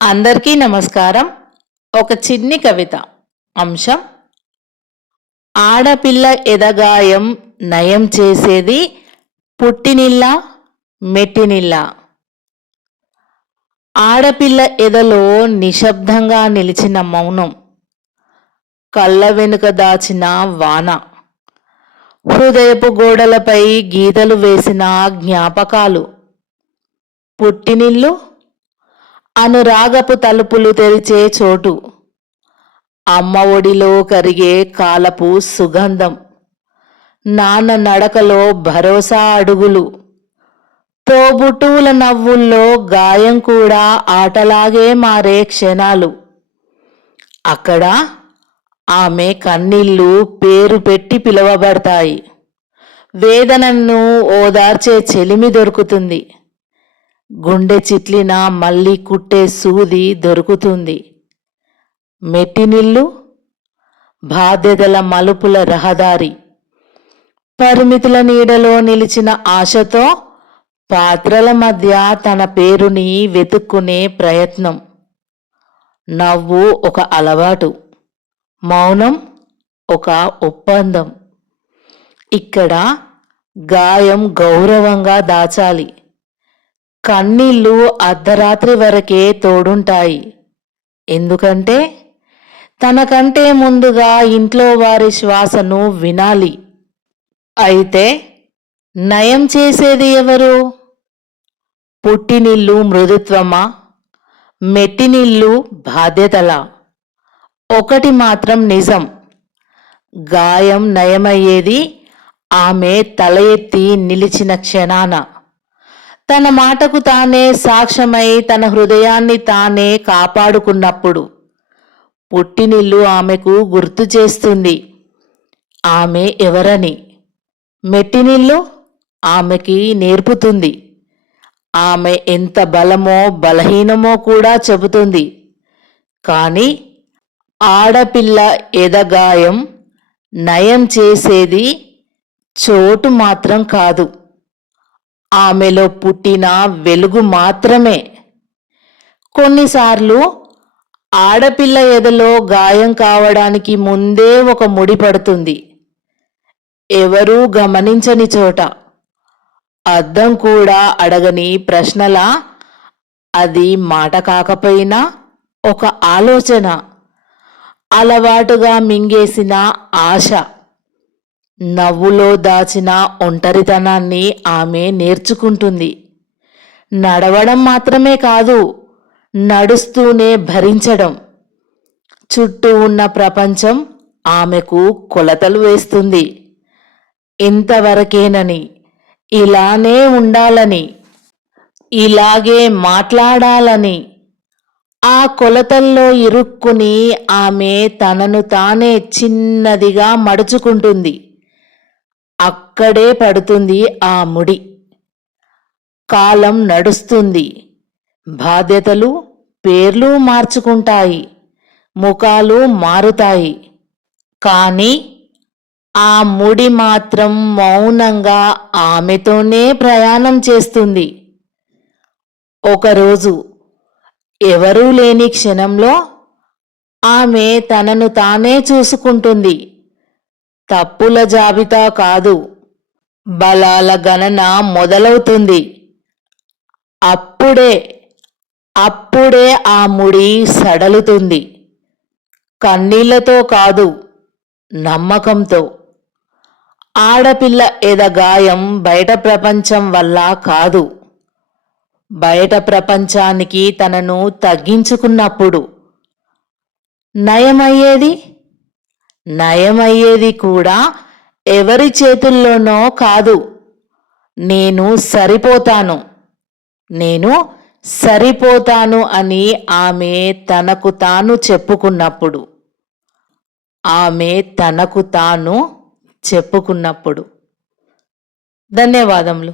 అందరికీ నమస్కారం. ఒక చిన్ని కవిత. అంశం: ఆడపిల్ల ఎదగాయం నయం చేసేది పుట్టినిల్లా మెట్టినిల్లా. ఆడపిల్ల ఎదలో నిశ్శబ్దంగా నిలిచిన మౌనం, కళ్ళ వెనుక దాచిన వాన, హృదయపు గోడలపై గీతలు వేసిన జ్ఞాపకాలు. పుట్టినిల్లు అనురాగపు తలుపులు తెరిచే చోటు, అమ్మ ఒడిలో కరిగే కాలపు సుగంధం, నాన్న నడకలో భరోసా అడుగులు, తోబుట్టువుల నవ్వుల్లో గాయం కూడా ఆటలాగే మారే క్షణాలు. అక్కడ ఆమె కన్నీళ్ళు పేరు పెట్టి పిలువబడతాయి. వేదనను ఓదార్చే చెలిమి దొరుకుతుంది. గుండె చిట్లిన మళ్ళీ కుట్టే సూది దొరుకుతుంది. మెట్టినిల్లు బాధ్యతల మలుపుల రహదారి, పరిమితుల నీడలో నిలిచిన ఆశతో పాత్రల మధ్య తన పేరుని వెతుక్కునే ప్రయత్నం. నవ్వు ఒక అలవాటు, మౌనం ఒక ఒప్పందం. ఇక్కడ గాయం గౌరవంగా దాచాలి, కన్నీళ్ళు అర్ధరాత్రి వరకే తోడుంటాయి. ఎందుకంటే తనకంటే ముందుగా ఇంట్లో వారి శ్వాసను వినాలి. అయితే నయం చేసేది ఎవరు? పుట్టినిల్లు మృదుత్వమా, మెట్టినిల్లు బాధ్యతలా? ఒకటి మాత్రం నిజం, గాయం నయమయ్యేది ఆమె తల ఎత్తి నిలిచిన క్షణాన. తన మాటకు తానే సాక్ష్యమై తన హృదయాన్ని తానే కాపాడుకున్నప్పుడు. పుట్టినిల్లు ఆమెకు గుర్తు చేస్తుంది ఆమె ఎవరని. మెట్టినిల్లు ఆమెకి నేర్పుతుంది ఆమె ఎంత బలమో బలహీనమో కూడా చెబుతుంది. కానీ ఆడపిల్ల ఎదగాయం నయం చేసేది చోటు మాత్రం కాదు, ఆమెలో పుట్టిన వెలుగు మాత్రమే. కొన్నిసార్లు ఆడపిల్ల ఎదలో గాయం కావడానికి ముందే ఒక ముడి పడుతుంది. ఎవరూ గమనించని చోట, అద్దం కూడా అడగని ప్రశ్నలా. అది మాట కాకపోయినా ఒక ఆలోచన, అలవాటుగా మింగేసిన ఆశ, నవ్వులో దాచిన ఒంటరితనాన్ని ఆమె నేర్చుకుంటుంది. నడవడం మాత్రమే కాదు, నడుస్తూనే భరించడం. చుట్టూ ఉన్న ప్రపంచం ఆమెకు కొలతలు వేస్తుంది. ఇంతవరకేనని, ఇలానే ఉండాలని, ఇలాగే మాట్లాడాలని. ఆ కొలతల్లో ఇరుక్కుని ఆమె తనను తానే చిన్నదిగా మడుచుకుంటుంది. అక్కడే పడుతుంది ఆ ముడి. కాలం నడుస్తుంది, బాధ్యతలు పేర్లు మార్చుకుంటాయి, ముఖాలు మారుతాయి. కానీ ఆ ముడి మాత్రం మౌనంగా ఆమెతోనే ప్రయాణం చేస్తుంది. ఒకరోజు ఎవరూ లేని క్షణంలో ఆమె తనను తానే చూసుకుంటుంది. తప్పుల జాబితా కాదు, బలాల గణన మొదలవుతుంది. అప్పుడే అప్పుడే ఆ ముడి సడలుతుంది. కన్నీళ్లతో కాదు, నమ్మకంతో. ఆడపిల్ల ఎదగాయం బయట ప్రపంచం వల్ల కాదు, బయట ప్రపంచానికి తనను తగ్గించుకున్నప్పుడు. నయమయ్యేది కూడా ఎవరి చేతుల్లోనో కాదు. నేను సరిపోతాను అని ఆమె తనకు తాను చెప్పుకున్నప్పుడు. ధన్యవాదములు.